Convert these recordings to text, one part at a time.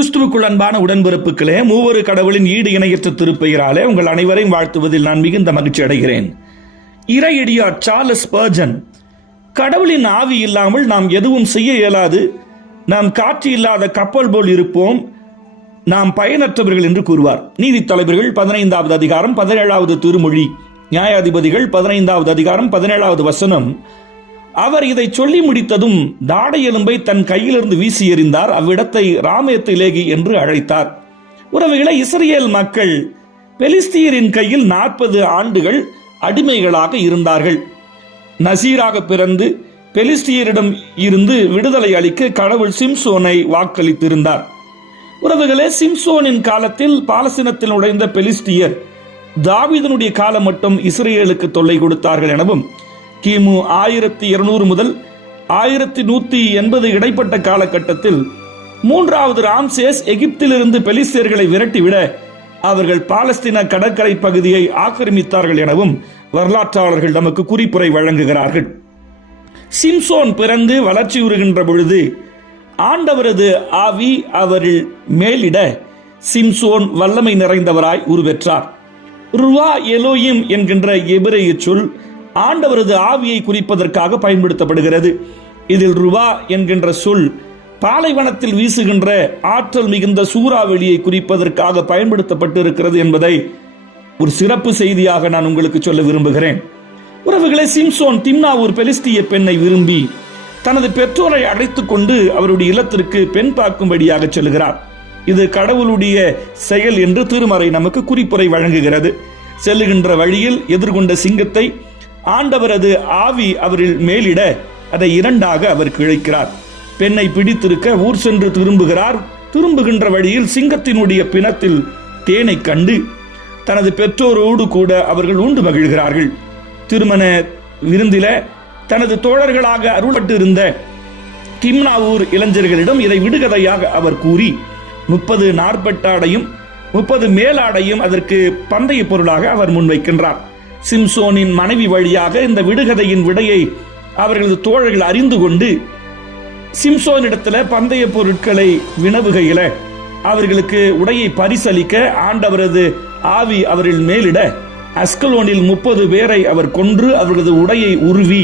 கிறிஸ்துவுக்குள் அன்பான உடன்பிறப்புகளே, மூவொரு கடவுளின் ஈடு இணையற்ற திருப்பெயராலே உங்கள் அனைவரையும் வாழ்த்துவதில் நான் மிகுந்த மகிழ்ச்சி அடைகிறேன். இறையடியார் சார்லஸ் ஸ்பர்ஜன், கடவுளின் ஆவி இல்லாமல் நாம் எதுவும் செய்ய இயலாது, நாம் காற்று இல்லாத கப்பல் போல் இருப்போம், நாம் பயனற்றவர்கள் என்று கூறுவார். நீதித்தலைவர்கள் 15வது அதிகாரம் 17வது திருமொழி, நியாயாதிபதிகள் 15வது அதிகாரம் 17வது வசனம். அவர் இதை சொல்லி முடித்ததும் தாடை எலும்பை தன் கையிலிருந்து வீசி எறிந்தார். அவ்விடத்தை ராமேத்லேகி என்று அழைத்தார். உறவுகளை, இஸ்ரேல் மக்கள் பெலிஸ்தியரின் கையில் 40 ஆண்டுகள் அடிமைகளாக இருந்தார்கள். நசீராக பிறந்து பெலிஸ்தியரிடம் இருந்து விடுதலை அளிக்க கடவுள் சிம்சோனை வாக்களித்திருந்தார். உறவுகளே, சிம்சோனின் காலத்தில் பாலஸ்தீனத்தில் நுழைந்த பெலிஸ்தியர் தாவீதனுடைய காலம் மட்டும் இஸ்ரேலுக்கு தொல்லை கொடுத்தார்கள் எனவும், கிமு 1200 முதல் 1180 இடைப்பட்ட காலகட்டத்தில் 3வது ராம்சேஸ் எகிப்திலிருந்து பெலிஸ்தியர்களை விரட்டிவிட அவர்கள் பாலஸ்தீன கடற்கரை பகுதியை ஆக்கிரமித்தார்கள் எனவும் வரலாற்றாளர்கள் நமக்கு குறிப்புரை வழங்குகிறார்கள். சிம்சோன் பிறந்து வளர்ச்சியுறுகின்ற பொழுது ஆண்டவரது ஆவி அவரில் மேலிட சிம்சோன் வல்லமை நிறைந்தவராய் உருவெற்றார். ருவா எலோயிம் என்கின்ற எபிரேய சொல் ஆண்டவரது ஆவியை குறிப்பதற்காக பயன்படுத்தப்படுகிறது. இதில் ருவா என்கின்ற சொல் பாலைவனத்தில் வீசுகின்ற ஆற்றல் மிகுந்த சூறாவளியை குறிப்பதற்காக பயன்படுத்தப்பட்டிருக்கிறது என்பதை ஒரு சிறப்பு செய்தியாக நான் உங்களுக்கு சொல்ல விரும்புகிறேன். உறவுகளை, சிம்சோன் திம்னா ஒரு பெலிஸ்திய பெண்ணை விரும்பி தனது பெற்றோரை அழைத்துக் கொண்டு அவருடைய இல்லத்திற்கு பெண் பார்க்கும்படியாக செல்கிறார். இது கடவுளுடைய செயல் என்று திருமறை நமக்கு குறிப்புரை வழங்குகிறது. செல்லுகின்ற வழியில் எதிர்கொண்ட சிங்கத்தை ஆண்டவரது ஆவி அவரில் மேலிட அதை 2ஆக அவர் கிழிக்கிறார். பெண்ணை பிடித்திருக்க ஊர் சென்று திரும்புகிறார். திரும்புகின்ற வழியில் சிங்கத்தினுடைய பிணத்தில் தேனை கண்டு தனது பெற்றோரோடு கூட அவர்கள் உண்டு மகிழ்கிறார்கள். திருமண விருந்தில தனது தோழர்களாக அருளப்பட்டு இருந்த திம்னாவூர் இளைஞர்களிடம் இதை விடுகதையாக அவர் கூறி 30 நாற்பட்டாடையும் 30 மேலாடையும் அதற்கு பந்தய பொருளாக அவர் முன்வைக்கின்றார். சிம்சோனின் மனைவி வழியாக இந்த விடுகதையின் விடையை அவர்களது தோழர்கள் அறிந்து கொண்டு சிம்சோனிடத்துல பந்தய பொருட்களை வினவுகையில அவர்களுக்கு உடையை பரிசளிக்க ஆண்டவரது ஆவி அவரில் மேலிட அஸ்கலோனில் 30 பேரை அவர் கொன்று அவர்களது உடையை உருவி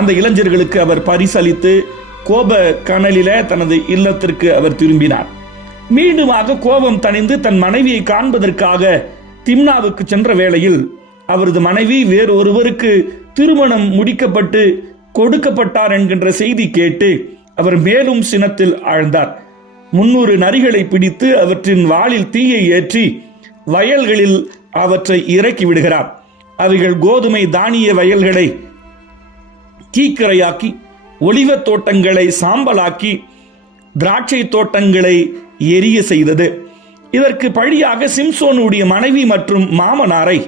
அந்த இளைஞர்களுக்கு அவர் பரிசளித்து கோப கனலில தனது இல்லத்திற்கு அவர் திரும்பினார். மீண்டுமாக கோபம் தணிந்து தன் மனைவியை காண்பதற்காக திம்னாவுக்கு சென்ற வேளையில் அவரது மனைவி வேறு ஒருவருக்கு திருமணம் முடிக்கப்பட்டு கொடுக்கப்பட்டார் என்கின்ற செய்தி கேட்டு அவர் மேலும் சினத்தில் ஆழ்ந்தார். 300 நரிகளை பிடித்து அவற்றின் வாளில் தீயை ஏற்றி வயல்களில் அவற்றை இறக்கி விடுகிறார். அவைகள் கோதுமை தானிய வயல்களை தீக்கிரையாக்கி, ஒலிவ தோட்டங்களை சாம்பலாக்கி, திராட்சை தோட்டங்களை எரிய செய்தது. இதற்கு பழியாக சிம்சோனுடைய மனைவி மற்றும் மாமனாரை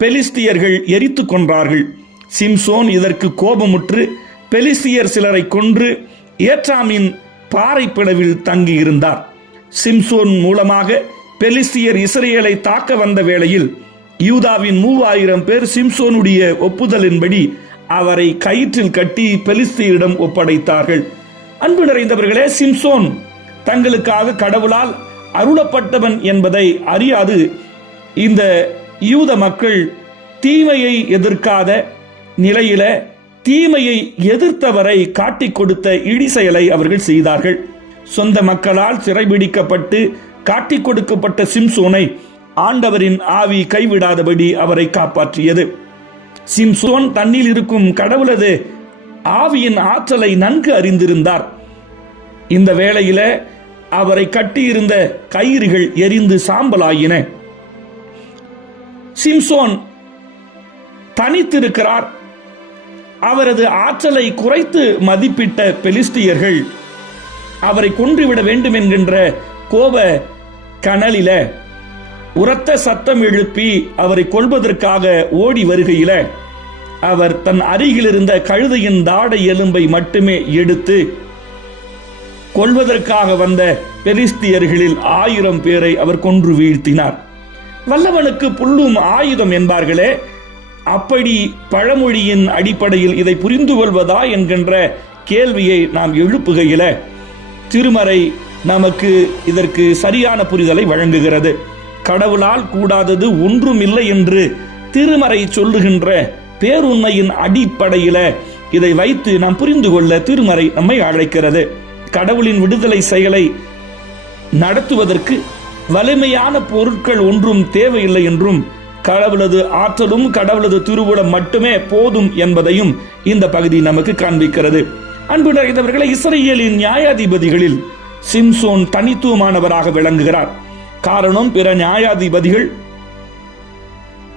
பெலிஸ்தியர்கள் எரித்து கொன்றார்கள். சிம்சோன் இதற்கு கோபமுற்று பெலிஸ்தியர் சிலரை கொன்று ஏற்றாமின் பாறை பிளவில் தங்கியிருந்தார். சிம்சோன் மூலமாக பெலிஸ்தியர் இஸ்ரேலை தாக்க வந்த வேளையில் யூதாவின் 3000 பேர் சிம்சோனுடைய ஒப்புதலின்படி அவரை கயிற்றில் கட்டி பெலிஸ்தியரிடம் ஒப்படைத்தார்கள். அன்பு நிறைந்தவர்களே, சிம்சோன் தங்களுக்காக கடவுளால் அருளப்பட்டவன் என்பதை அறியாது இந்த யூத மக்கள் தீமையை எதிர்க்காத நிலையில தீமையை எதிர்த்தவரை காட்டிக் கொடுத்த இடி செயலை அவர்கள் செய்தார்கள். சொந்த மக்களால் சிறைபிடிக்கப்பட்டு காட்டிக் கொடுக்கப்பட்ட சிம்சோனை ஆண்டவரின் ஆவி கைவிடாதபடி அவரை காப்பாற்றியது. சிம்சோன் தன்னில் இருக்கும் கடவுளது ஆவியின் ஆற்றலை நன்கு அறிந்திருந்தார். இந்த வேளையில அவரை கட்டியிருந்த கயிறுகள் எரிந்து சாம்பலாயின. சிம்சோன் தனித்திருக்கிறார். அவரது ஆற்றலை குறைத்து மதிப்பிட்ட பெலிஸ்தியர்கள் அவரை கொன்றுவிட வேண்டும் என்கின்ற கோப கனலில உரத்த சத்தம் எழுப்பி அவரை கொல்வதற்காக ஓடி வருகையில அவர் தன் அருகில் இருந்த கழுதையின் தாடை எலும்பை மட்டுமே எடுத்து கொல்வதற்காக வந்த பெலிஸ்தியர்களில் 1000 பேரை அவர் கொன்று வீழ்த்தினார். வல்லவனுக்கு புல்லும் ஆயுதம் என்பார்களே, அப்படி பழமொழியின் அடிப்படையில் இதை புரிந்து கொள்வதா என்கின்ற கேள்வியை நாம் எழுப்புகையில திருமறை நமக்கு இதற்கு சரியான புரிதலை வழங்குகிறது. கடவுளால் கூடாதது ஒன்றும் இல்லை என்று திருமறை சொல்லுகின்ற பேருண்மையின் அடிப்படையில இதை வைத்து நாம் புரிந்து கொள்ள திருமறை நம்மை அழைக்கிறது. கடவுளின் விடுதலை செயலை நடத்துவதற்கு வலிமையான பொருட்கள் ஒன்றும் தேவையில்லை என்றும் கடவுளது ஆற்றலும் கடவுளது திருவுளம் மட்டுமே போதும் என்பதையும் இந்த பகுதி நமக்கு காண்பிக்கிறது. அன்பு நிறைந்தவர்களை, இஸ்ரேலின் நியாயாதிபதிகளில் சிம்சோன் தனித்துவமானவராக விளங்குகிறார். காரணம், பிற நியாயாதிபதிகள்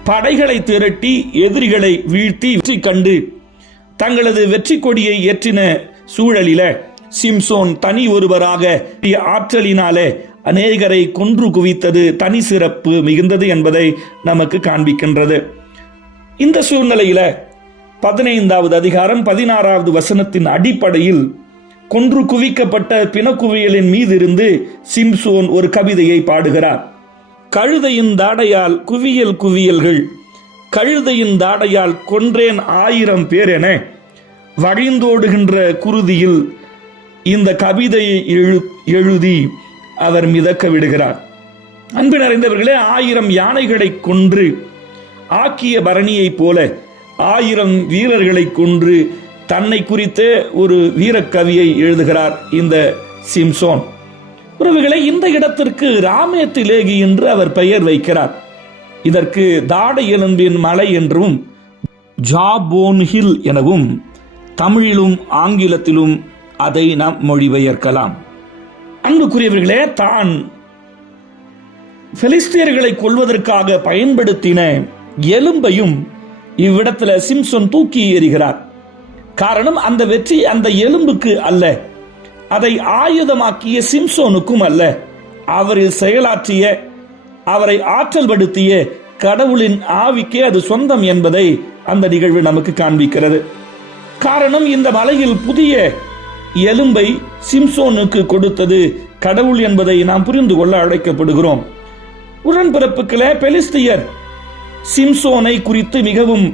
படைகளை திரட்டி எதிரிகளை வீழ்த்தி வெற்றி கண்டு தங்களது வெற்றி கொடியை ஏற்றின சூழலில சிம்சோன் தனி ஒருவராக ஆற்றலினாலே அநேகரை கொன்று குவித்தது தனி சிறப்பு மிகுந்தது என்பதை நமக்கு காண்பிக்கின்றது. இந்த சூழ்நிலையில 15வது அதிகாரம் 16வது வசனத்தின் அடிப்படையில் கொன்று குவிக்கப்பட்ட பிணக்குவியலின் மீது இருந்து சிம்சோன் ஒரு கவிதையை பாடுகிறார். கழுதையின் தாடையால் குவியல் குவியல்கள், கழுதையின் தாடையால் கொன்றேன் 1000 பேர் என வழிந்தோடுகின்ற குருதியில் இந்த கவிதையை எழுதி அவர் மிதக்க விடுகிறார். அன்பு நிறைந்தவர்களே, 1000 யானைகளை கொன்று ஆக்கிய பரணியை போல 1000 வீரர்களை கொன்று தன்னை குறித்த ஒரு வீரக்கவியை எழுதுகிறார் இந்த சிம்சோன். உறவுகளை, இந்த இடத்திற்கு ராமேத்திலேகி என்று அவர் பெயர் வைக்கிறார். இதற்கு தாடை எலும்பின் மலை என்றும் ஜாபோன் ஹில் எனவும் தமிழிலும் ஆங்கிலத்திலும் அதை நாம் மொழிபெயர்க்கலாம். அன்புக்குரியவர்களே, தான் பெலிஸ்தியர்களை கொல்வதற்காக பயன்படுத்தின எலும்பையும் இவ்விடத்தில் சிம்சோன் தூக்கி எறிகிறார். காரணம், அந்த வெற்றி அந்த எலும்புக்கு அல்ல, அதை ஆயுதமாக்கிய சிம்சோனுக்கும் அல்ல, அவரில் செயலாற்றிய அவரை ஆற்றல் படுத்திய கடவுளின் ஆவிக்கே அது சொந்தம் என்பதை அந்த நிகழ்வு நமக்கு காண்பிக்கிறது. காரணம், இந்த மலையில் புதிய எலும்பை சிம்சோனுக்கு கொடுத்தது கடவுள் என்பதை நாம் புரிந்து கொள்ள அழைக்கப்படுகிறோம். உடன்பிறப்புகளே, பெலிஸ்தியர் சிம்சோனை குறித்து மிகவும்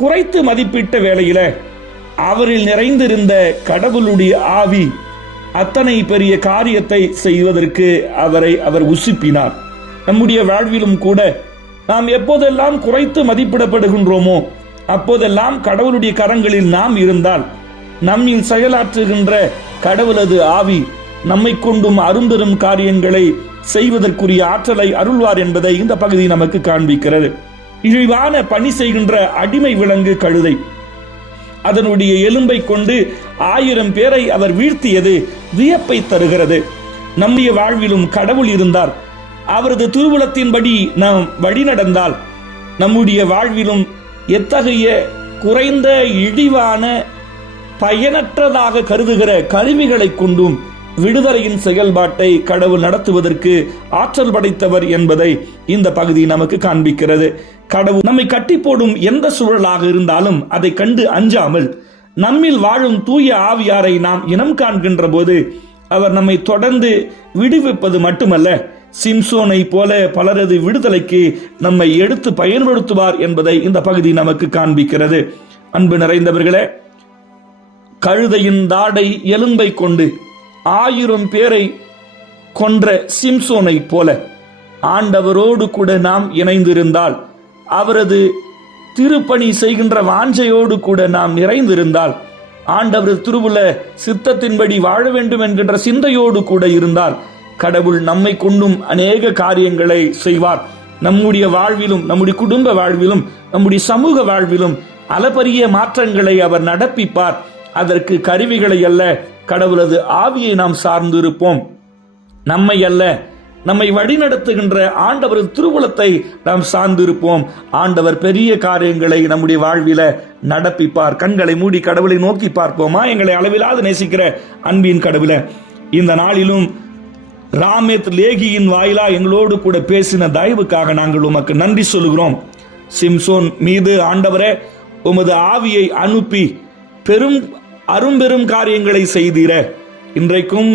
குறைத்து மதிப்பிட்ட வேளையில அவரில் நிறைந்திருந்த கடவுளுடைய ஆவி அத்தனை பெரிய காரியத்தை செய்வதற்கு அவர் உசுப்பினார். நம்முடைய வாழ்விலும் கூட நாம் எப்போதெல்லாம் குறைத்து மதிப்பிடப்படுகின்றோமோ அப்போதெல்லாம் கடவுளுடைய கரங்களில் நாம் இருந்தால் நம்மில் செயலாற்றுகின்ற கடவுளது ஆவி நம்மை கொண்டும் அரும்பெரும் காரியங்களை செய்வதற்குரிய ஆற்றலை அருள்வார் என்பதை இந்த பகுதி நமக்கு காண்பிக்கிறது. இழிவான பணி செய்கின்ற அடிமை விலங்கு கழுதை, அதனுடைய எலும்பை கொண்டு 1000 பேரை அவர் வீழ்த்தியது வியப்பை தருகிறது. நம்முடைய வாழ்விலும் கடவுள் இருந்தார், அவரது திருவுளத்தின்படி நாம் வழி நடந்தால் நம்முடைய வாழ்விலும் எத்தகைய குறைந்த இழிவான பயனற்றதாக கருதுகிற கருவிகளை கொண்டும் விடுதலையின் செயல்பாட்டை கடவுள் நடத்துவதற்கு ஆற்றல் படைத்தவர் என்பதை இந்த பகுதி நமக்கு காண்பிக்கிறது. கடவுள் நம்மை கட்டி போடும் எந்த சூழலாக இருந்தாலும் அதை கண்டு அஞ்சாமல் நம்மில் வாழும் தூய ஆவியாரை நாம் இனம் காண்கின்ற போது அவர் நம்மை தொடர்ந்து விடுவிப்பது மட்டுமல்ல, சிம்சோனை போல பலரது விடுதலைக்கு நம்மை எடுத்து பயன்படுத்துவார் என்பதை இந்த பகுதி நமக்கு காண்பிக்கிறது. அன்பு நிறைந்தவர்களே, கழுதையின் தாடை எலும்பை கொண்டு 1000 பேரை கொன்ற சிம்சோனை போல ஆண்டவரோடு கூட நாம் இணைந்திருந்தால், அவரது திருப்பணி செய்கின்ற வாஞ்சையோடு கூட நாம் நிறைந்திருந்தால், ஆண்டவர் திருவுள்ள சித்தத்தின்படி வாழ வேண்டும் என்கின்ற சிந்தையோடு கூட இருந்தால் கடவுள் நம்மை கொண்டும் அநேக காரியங்களை செய்வார். நம்முடைய வாழ்விலும் நம்முடைய குடும்ப வாழ்விலும் நம்முடைய சமூக வாழ்விலும் அளப்பரிய மாற்றங்களை அவர் நடப்பிப்பார். அதற்கு கருவிகளை அல்ல, கடவுளது ஆவியை நாம் சார்ந்து இருப்போம். நம்மை அல்ல, நம்மை வழிநடத்துகின்ற ஆண்டவரது திருவுளத்தை நாம் சார்ந்திருப்போம். ஆண்டவர் பெரிய காரியங்களை நம்முடைய வாழ்வில நடப்பிப்பார். கண்களை மூடி கடவுளை நோக்கி பார்ப்போமா? எங்களை அளவிலாது நேசிக்கிற அன்பின் கடவுளே, இந்த நாளிலும் ராமேத் லேகியின் வாயிலா எங்களோடு கூட பேசின தயவுக்காக நாங்கள் உமக்கு நன்றி சொல்லுகிறோம். சிம்சோன் மீது ஆண்டவரே உமது ஆவியை அனுப்பி அரும்பெரும் காரியங்களை செய்தீர. இன்றைக்கும்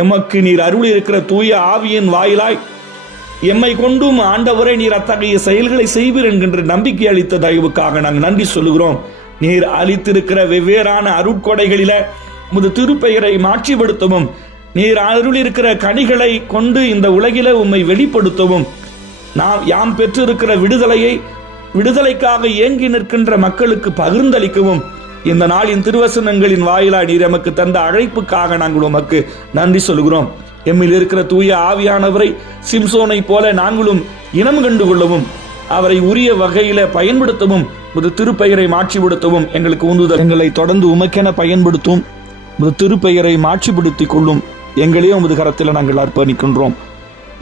எமக்கு நீர் அருள் இருக்கிற தூய ஆவியின் வாயிலாய் எம்மை கொண்டும் ஆண்டவரை நீர் அத்தகைய செயல்களை செய்வீர் என்கின்ற நம்பிக்கை அளித்த தயவுக்காக நாங்கள் நன்றி சொல்லுகிறோம். நீர் அளித்திருக்கிற வெவ்வேறான அருட்கொடைகளில உமது திருப்பெயரை மாற்றிப்படுத்தவும் நீர் அருளிருக்கிற கனிகளை கொண்டு இந்த உலகில உம்மை வெளிப்படுத்தவும், யாம் பெற்றிருக்கிற விடுதலைக்காக ஏங்கி நிற்கின்ற மக்களுக்கு பகிர்ந்தளிக்கவும் இந்த நாளின் திருவசனங்களின் வாயிலா நீர் எமக்கு தந்த அழைப்புக்காக நாங்கள் உமக்கு நன்றி சொல்கிறோம். எம்மில் இருக்கிற தூய ஆவியானவரை சிம்சோனை போல நாங்களும் இனம் கண்டு கொள்ளவும், அவரை உரிய வகையில பயன்படுத்தவும், ஒரு திருப்பெயரை மாட்சிப்படுத்தவும் எங்களுக்கு உந்துதல். எங்களை தொடர்ந்து உமக்கென பயன்படுத்தும், ஒரு திருப்பெயரை மாட்சிப்படுத்திக் கொள்ளும். எங்களே உமது கரத்தில் நாங்கள் அர்ப்பணிக்கின்றோம்.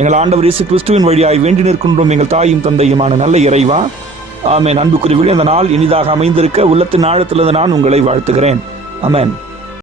எங்கள் ஆண்டவர் இயேசு கிறிஸ்துவின் வழியாய் வேண்டி நிற்கின்றோம். எங்கள் தாயும் தந்தையுமான நல்ல இறைவா, ஆமென். அன்புக்குரியவர்களே, இந்த நாள் இனிதாக அமைந்திருக்க உள்ளத்தின் ஆழத்திலிருந்து நான் உங்களை வாழ்த்துகிறேன். ஆமென்.